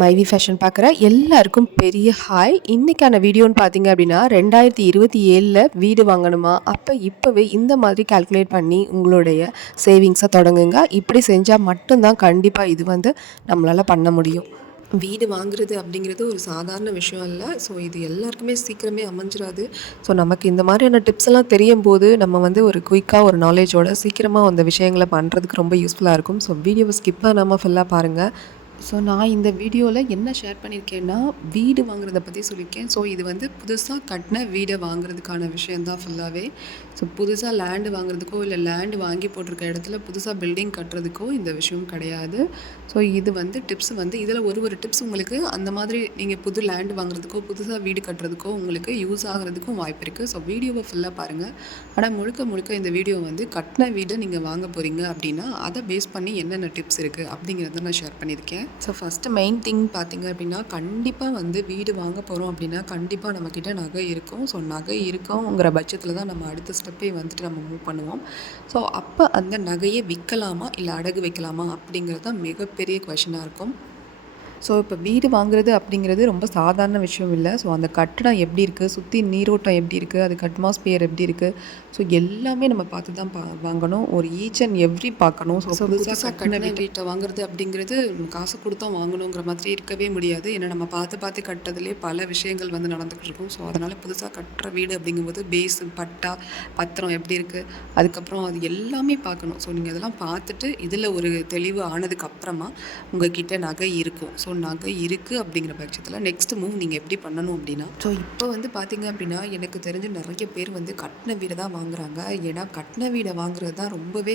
மைவி ஃபேஷன் பார்க்குற எல்லாருக்கும் பெரிய ஹாய் இன்றைக்கான வீடியோன்னு பார்த்தீங்க அப்படின்னா ரெண்டாயிரத்தி இருபத்தி ஏழில் வீடு வாங்கணுமா? அப்போ இப்போவே இந்த மாதிரி கால்குலேட் பண்ணி உங்களுடைய சேவிங்ஸை தொடங்குங்க. இப்படி செஞ்சால் மட்டும்தான் கண்டிப்பாக இது வந்து நம்மளால் பண்ண முடியும். வீடு வாங்குறது அப்படிங்கிறது ஒரு சாதாரண விஷயம் இல்லை ஸோ இது எல்லாருக்குமே சீக்கிரமே அமைஞ்சிடாது ஸோ நமக்கு இந்த மாதிரியான டிப்ஸ் எல்லாம் தெரியும் போது நம்ம வந்து ஒரு குயிக்காக ஒரு நாலேஜோட சீக்கிரமாக அந்த விஷயங்களை பண்ணுறதுக்கு ரொம்ப யூஸ்ஃபுல்லாக இருக்கும். ஸோ வீடியோவை ஸ்கிப் பண்ணாமல் ஃபுல்லாக பாருங்கள் ஸோ நான் இந்த வீடியோவில் என்ன ஷேர் பண்ணியிருக்கேன்னா வீடு வாங்குறத பற்றி சொல்லியிருக்கேன் ஸோ இது வந்து புதுசாக கட்டின வீடை வாங்குறதுக்கான விஷயந்தான் ஃபுல்லாகவே ஸோ புதுசாக லேண்டு வாங்குறதுக்கோ இல்லை லேண்டு வாங்கி போட்டிருக்க இடத்துல புதுசாக பில்டிங் கட்டுறதுக்கோ இந்த விஷயம் கிடையாது. ஸோ இது வந்து டிப்ஸ் வந்து இதில் ஒரு ஒரு டிப்ஸ் உங்களுக்கு அந்த மாதிரி நீங்கள் புது லேண்டு வாங்குறதுக்கோ புதுசாக வீடு கட்டுறதுக்கோ உங்களுக்கு யூஸ் ஆகிறதுக்கும் வாய்ப்பு இருக்குது ஸோ வீடியோவை ஃபுல்லாக பாருங்கள் ஆனால் முழுக்க முழுக்க இந்த வீடியோ வந்து கட்டின வீடை நீங்கள் வாங்க போகிறீங்க அப்படின்னா அதை பேஸ் பண்ணி என்னென்ன டிப்ஸ் இருக்குது அப்படிங்கிறத நான் ஷேர் பண்ணியிருக்கேன் ஸோ ஃபஸ்ட்டு மெயின் திங் பார்த்தீங்க அப்படின்னா கண்டிப்பாக வந்து வீடு வாங்க போகிறோம் அப்படின்னா கண்டிப்பாக நம்மக்கிட்ட நகை இருக்கும். ஸோ நகை இருக்கோங்கிற பட்சத்தில் தான் நம்ம அடுத்த ஸ்டெப்பே வந்துட்டு நம்ம மூவ் பண்ணுவோம். ஸோ அப்போ அந்த நகையை விற்கலாமா இல்லை அடகு வைக்கலாமா? அப்படிங்கிறது தான் மிகப்பெரிய கொஷனாக இருக்கும். ஸோ இப்போ வீடு வாங்குறது அப்படிங்கிறது ரொம்ப சாதாரண விஷயம் இல்லை. ஸோ அந்த கட்டடம் எப்படி இருக்குது சுற்றி நீரோட்டம் எப்படி இருக்குது அதுக்கு அட்மாஸ்பியர் எப்படி இருக்குது ஸோ எல்லாமே நம்ம பார்த்து தான் பா வாங்கணும். ஒரு ஈச் அண்ட் எவ்ரி பார்க்கணும். ஸோ புதுசாக கட்டின வீட்டை வாங்குறது அப்படிங்கிறது காசு கொடுத்தா வாங்கணுங்கிற மாதிரி இருக்கவே முடியாது. ஏன்னா நம்ம பார்த்து பார்த்து கட்டுறதுலேயே பல விஷயங்கள் வந்து நடந்துகிட்டு இருக்கும். ஸோ அதனால் புதுசாக கட்டுற வீடு அப்படிங்கும்போது பேஸ் பட்டா பத்திரம் எப்படி இருக்குது அதுக்கப்புறம் அது எல்லாமே பார்க்கணும். ஸோ நீங்கள் அதெல்லாம் பார்த்துட்டு இதில் ஒரு தெளிவு ஆனதுக்கு அப்புறமா உங்ககிட்ட நகை இருக்கும். ஸோ நகை இருக்குது அப்படிங்கிற பட்சத்தில் நெக்ஸ்ட் மூவ் நீங்கள் எப்படி பண்ணணும் அப்படின்னா ஸோ இப்போ வந்து பார்த்தீங்க அப்படின்னா எனக்கு தெரிஞ்ச நிறைய பேர் வந்து கட்டின வீடை தான் வாங்குறாங்க. ஏன்னா கட்டின வீடை வாங்குறது தான் ரொம்பவே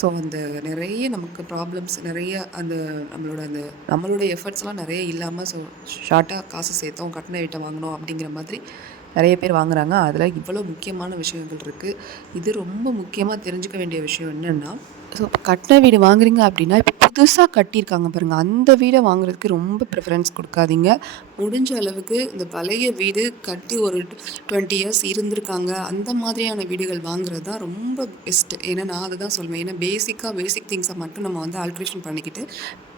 ஸோ அந்த நிறைய நமக்கு ப்ராப்ளம்ஸ் நிறைய அந்த நம்மளோட அந்த நம்மளோட எஃபர்ட்ஸ்லாம் நிறைய இல்லாமல் ஸோ ஷார்ட்டாக காசு சேர்த்தோம் கட்டின வீட்டை வாங்கணும் அப்படிங்கிற மாதிரி நிறைய பேர் வாங்குறாங்க. அதில் இவ்வளோ முக்கியமான விஷயங்கள் இருக்குது இது ரொம்ப முக்கியமாக தெரிஞ்சுக்க வேண்டிய விஷயம் என்னென்னா ஸோ கட்டின வீடு வாங்குறீங்க அப்படின்னா இப்போ புதுசாக கட்டியிருக்காங்க பாருங்கள் அந்த வீடை வாங்குறதுக்கு ரொம்ப ப்ரிஃபரன்ஸ் கொடுக்காதீங்க. முடிஞ்ச அளவுக்கு இந்த பழைய வீடு கட்டி ஒரு டுவெண்ட்டி இயர்ஸ் இருந்திருக்காங்க. அந்த மாதிரியான வீடுகள் வாங்குறது தான் ரொம்ப பெஸ்ட்டு ஏன்னா நான் அதை தான் சொல்லுவேன் ஏன்னா பேசிக்காக பேசிக் திங்ஸை மட்டும் நம்ம வந்து ஆல்ட்ரேஷன் பண்ணிக்கிட்டு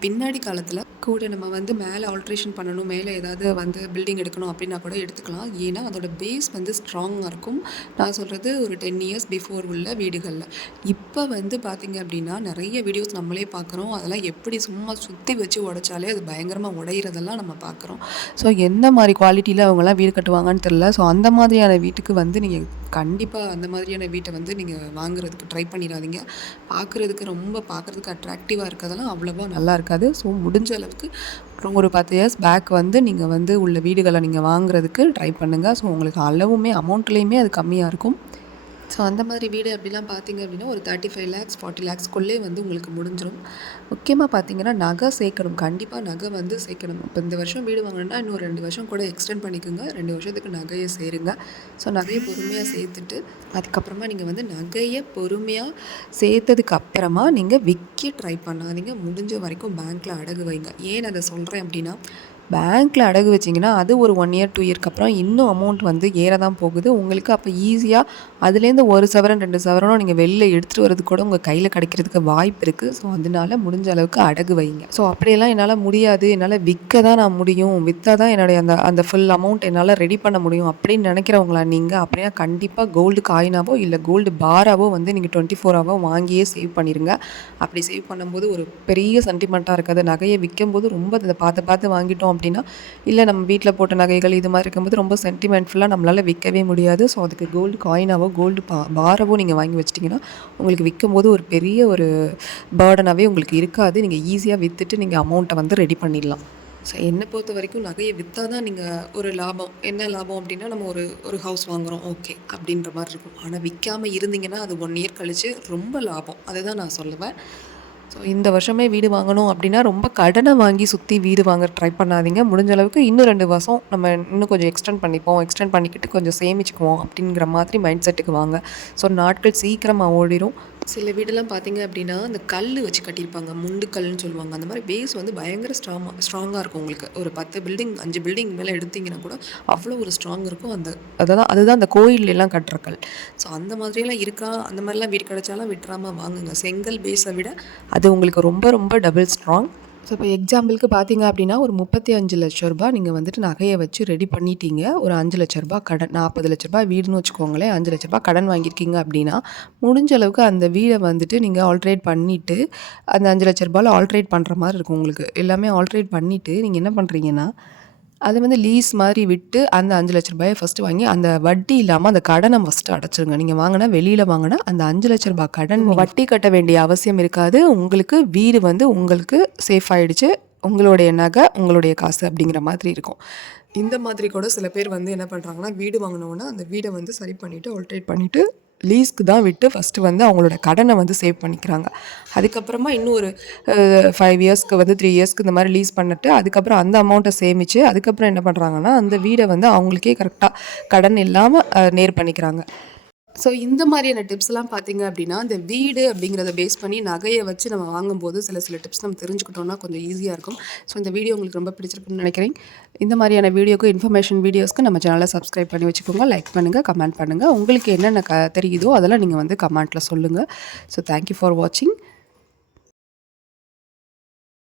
பின்னாடி காலத்தில் கூட நம்ம வந்து மேலே ஆல்ட்ரேஷன் பண்ணணும் மேலே ஏதாவது வந்து பில்டிங் எடுக்கணும் அப்படின்னா கூட எடுத்துக்கலாம். ஏன்னா அதோட பேஸ் வந்து ஸ்ட்ராங்காக இருக்கும். நான் சொல்கிறது ஒரு டென் இயர்ஸ் பிஃபோர் உள்ள வீடுகளில். இப்போ வந்து பார்த்திங்க அப்படின்னா நிறைய வீடியோஸ் நம்மளே பார்க்குறோம் அதெல்லாம் எப்படி சும்மா சுற்றி வச்சு உடைச்சாலே அது பயங்கரமாக உடையிறதெல்லாம் நம்ம பார்க்குறோம் ஸோ எந்த மாதிரி குவாலிட்டியில் அவங்கெல்லாம் வீடு கட்டுவாங்கன்னு தெரில ஸோ அந்த மாதிரியான வீட்டுக்கு வந்து நீங்கள் கண்டிப்பாக அந்த மாதிரியான வீட்டை வந்து நீங்கள் வாங்குறதுக்கு ட்ரை பண்ணிடாதீங்க. பார்க்குறதுக்கு ரொம்ப பார்க்குறதுக்கு அட்ராக்டிவாக இருக்கிறதெல்லாம் அவ்வளோவா நல்லா இருக்காது. ஸோ முடிஞ்ச அளவுக்கு அப்புறம் ஒரு பத்து இயர்ஸ் பேக் வந்து நீங்கள் வந்து உள்ள வீடுகளை நீங்கள் வாங்குறதுக்கு ட்ரை பண்ணுங்கள் ஸோ உங்களுக்கு அளவுமே அமௌண்ட்லேயுமே அது கம்மியாக இருக்கும். ஸோ அந்த மாதிரி வீடு அப்படிலாம் பார்த்தீங்க அப்படின்னா ஒரு தேர்ட்டி ஃபைவ் லேக்ஸ் ஃபார்ட்டி லேக்ஸ்க்குள்ளே வந்து உங்களுக்கு முடிஞ்சிடும் முக்கியமாக பார்த்தீங்கன்னா நகை சேர்க்கணும். கண்டிப்பாக நகை வந்து சேர்க்கணும். இப்போ இந்த வருஷம் வீடு வாங்கணும்னா இன்னும் ரெண்டு வருஷம் கூட எக்ஸ்டெண்ட் பண்ணிக்கோங்க. ரெண்டு வருஷத்துக்கு நகையை சேருங்க. ஸோ நகையை பொறுமையாக சேர்த்துட்டு அதுக்கப்புறமா நீங்கள் வந்து நகையை பொறுமையாக சேர்த்ததுக்கு அப்புறமா நீங்கள் விற்க ட்ரை பண்ணாதீங்க. முடிஞ்ச வரைக்கும் பேங்க்கில் அடகு வைங்க. ஏன் அதை சொல்கிறேன் அப்படின்னா பேங்க்கில் அடகு வச்சிங்கன்னா அது ஒரு ஒன் இயர் டூ இயர்க்கு அப்புறம் இன்னும் அமௌண்ட் வந்து ஏற தான் போகுது. உங்களுக்கு அப்போ ஈஸியாக அதுலேருந்து ஒரு சவரன் ரெண்டு சவரனும் நீங்கள் வெளில எடுத்துகிட்டு வரது கூட உங்கள் கையில் கிடைக்கிறதுக்கு வாய்ப்பு இருக்குது ஸோ அதனால முடிஞ்ச அளவுக்கு அடகு வைங்க. ஸோ அப்படியெல்லாம் என்னால் முடியாது. என்னால் விற்க தான் நான் முடியும். விற்றா தான் என்னுடைய அந்த அந்த ஃபுல் அமௌண்ட் என்னால் ரெடி பண்ண முடியும் அப்படின்னு நினைக்கிறவங்களா நீங்கள் அப்படின்னா கண்டிப்பாக கோல்டு காயினாவோ இல்லை கோல்டு பாராவோ வந்து நீங்கள் டுவெண்ட்டி ஃபோர் ஹவோ வாங்கியே சேவ் பண்ணிடுங்க அப்படி சேவ் பண்ணும்போது ஒரு பெரிய சென்டிமெண்ட்டாக இருக்காது. நகையை விற்கும்போது ரொம்ப அதை பார்த்து பார்த்து வாங்கிட்டோம் அப்படின்னா இல்லை நம்ம வீட்டில் போட்ட நகைகள் இது மாதிரி இருக்கும்போது ரொம்ப சென்டிமெண்ட்ஃபுல்லாக நம்மளால் விற்கவே முடியாது. ஸோ அதுக்கு கோல்டு காயினாவோ கோல்டு பா பாரவோ நீங்கள் வாங்கி வச்சிட்டிங்கன்னா உங்களுக்கு விற்கும்போது ஒரு பெரிய ஒரு பேர்டனாகவே உங்களுக்கு இருக்காது. நீங்கள் ஈஸியாக விற்றுட்டு நீங்கள் அமௌண்ட்டை வந்து ரெடி பண்ணிடலாம். ஸோ என்னை பொறுத்த வரைக்கும் நகையை விற்றா தான் நீங்கள் ஒரு லாபம். என்ன லாபம் அப்படின்னா நம்ம ஒரு ஒரு ஹவுஸ் வாங்குகிறோம் ஓகே அப்படின்ற மாதிரி இருக்கும். ஆனால் விற்காமல் இருந்தீங்கன்னா அது ஒன் இயர் கழித்து ரொம்ப லாபம். அதை தான் நான் சொல்லுவேன். ஸோ இந்த வருஷமே வீடு வாங்கணும் அப்படின்னா ரொம்ப கடனை வாங்கி சுற்றி வீடு வாங்க ட்ரை பண்ணாதீங்க. முடிஞ்ச அளவுக்கு இன்னும் ரெண்டு வருஷம் நம்ம இன்னும் கொஞ்சம் எக்ஸ்டெண்ட் பண்ணிப்போம். எக்ஸ்டெண்ட் பண்ணிக்கிட்டு கொஞ்சம் சேமிச்சுக்குவோம் அப்படிங்கிற மாதிரி மைண்ட் செட்டுக்கு வாங்க. ஸோ நாட்கள் சீக்கிரமாக ஓடிடும் சில வீடெல்லாம் பார்த்தீங்க அப்படின்னா அந்த கல் வச்சு கட்டியிருப்பாங்க. முண்டு கல்லுன்னு சொல்லுவாங்க. அந்த மாதிரி பேஸ் வந்து பயங்கர ஸ்ட்ராங்காக ஸ்ட்ராங்காக இருக்கும் உங்களுக்கு. ஒரு பத்து பில்டிங் அஞ்சு பில்டிங் மேலே எடுத்தீங்கன்னா கூட அவ்வளோ ஒரு ஸ்ட்ராங் இருக்கும். அந்த அதான் அதுதான் அந்த கோயிலெலாம் கட்டுற கல். ஸோ அந்த மாதிரியெல்லாம் இருக்கா? அந்த மாதிரிலாம் வீடு கிடச்சாலும் விட்டுறாமல் வாங்குங்க. செங்கல் பேஸை விட அது உங்களுக்கு ரொம்ப ரொம்ப டபுள் ஸ்ட்ராங் ஸோ இப்போ எக்ஸாம்பிளுக்கு பார்த்தீங்க அப்படின்னா ஒரு முப்பத்தி அஞ்சு லட்ச ரூபாய் நீங்கள் வந்துட்டு நகையை வச்சு ரெடி பண்ணிட்டீங்க. ஒரு அஞ்சு லட்ச ரூபாய் கடன் நாற்பது லட்ச ரூபாய் வீடுன்னு வச்சுக்கோங்களேன். அஞ்சு லட்ச ரூபாய் கடன் வாங்கியிருக்கீங்க அப்படின்னா முடிஞ்ச அளவுக்கு அந்த வீடை வந்துட்டு நீங்கள் ஆல்ட்ரேட் பண்ணிவிட்டு அந்த அஞ்சு லட்ச ரூபாயில் ஆல்ட்ரேட் பண்ணுற மாதிரி இருக்கும் உங்களுக்கு. எல்லாமே ஆல்ட்ரேட் பண்ணிவிட்டு நீங்கள் என்ன பண்ணுறீங்கன்னா அதை வந்து லீஸ் மாதிரி விட்டு அந்த அஞ்சு லட்ச ரூபாயை ஃபஸ்ட்டு வாங்கி அந்த வட்டி இல்லாமல் அந்த கடனை ஃபஸ்ட்டு அடைச்சிருங்க. நீங்கள் வாங்கினா வெளியில் வாங்கினா அந்த அஞ்சு லட்ச ரூபாய் கடன் வட்டி கட்ட வேண்டிய அவசியம் இருக்காது. உங்களுக்கு வீடு வந்து உங்களுக்கு சேஃப் ஆயிடுச்சு. உங்களுடைய நகை உங்களுடைய காசு அப்படிங்கிற மாதிரி இருக்கும். இந்த மாதிரி கூட சில பேர் வந்து என்ன பண்ணுறாங்கன்னா வீடு வாங்கினோன்னா அந்த வீடை வந்து சரி பண்ணிவிட்டு ஆல்ட்ரேட் பண்ணிவிட்டு லீஸ்க்கு தான் விட்டு ஃபஸ்ட்டு வந்து அவங்களோட கடனை வந்து சேவ் பண்ணிக்கிறாங்க. அதுக்கப்புறமா இன்னும் ஒரு ஃபைவ் இயர்ஸ்க்கு வந்து த்ரீ இயர்ஸ்க்கு இந்த மாதிரி லீஸ் பண்ணிட்டு அதுக்கப்புறம் அந்த அமௌண்ட்டை சேமித்து அதுக்கப்புறம் என்ன பண்ணுறாங்கன்னா அந்த வீடை வந்து அவங்களுக்கே கரெக்டாக கடன் இல்லாமல் நேர் பண்ணிக்கிறாங்க. ஸோ இந்த மாதிரியான டிப்ஸ்லாம் பார்த்தீங்க அப்படின்னா இந்த வீடு அப்படிங்கிறத பேஸ் பண்ணி நகையை வச்சு நம்ம வாங்கும்போது சில சில டிப்ஸ் நம்ம தெரிஞ்சுக்கிட்டோம்னா கொஞ்சம் ஈஸியாக இருக்கும். ஸோ இந்த வீடியோ உங்களுக்கு ரொம்ப பிடிச்சிருக்குன்னு நினைக்கிறேன். இந்த மாதிரியான வீடியோக்கு இன்ஃபர்மேஷன் வீடியோஸ்க்கு நம்ம சேனலை சப்ஸ்கிரைப் பண்ணி வச்சுக்கோங்க. லைக் பண்ணுங்கள் கமெண்ட் பண்ணுங்கள் உங்களுக்கு என்னென்ன க தெரியுதோ அதெல்லாம் நீங்கள் வந்து கமெண்ட்டில் சொல்லுங்கள் ஸோ தேங்க்யூ ஃபார் வாட்சிங்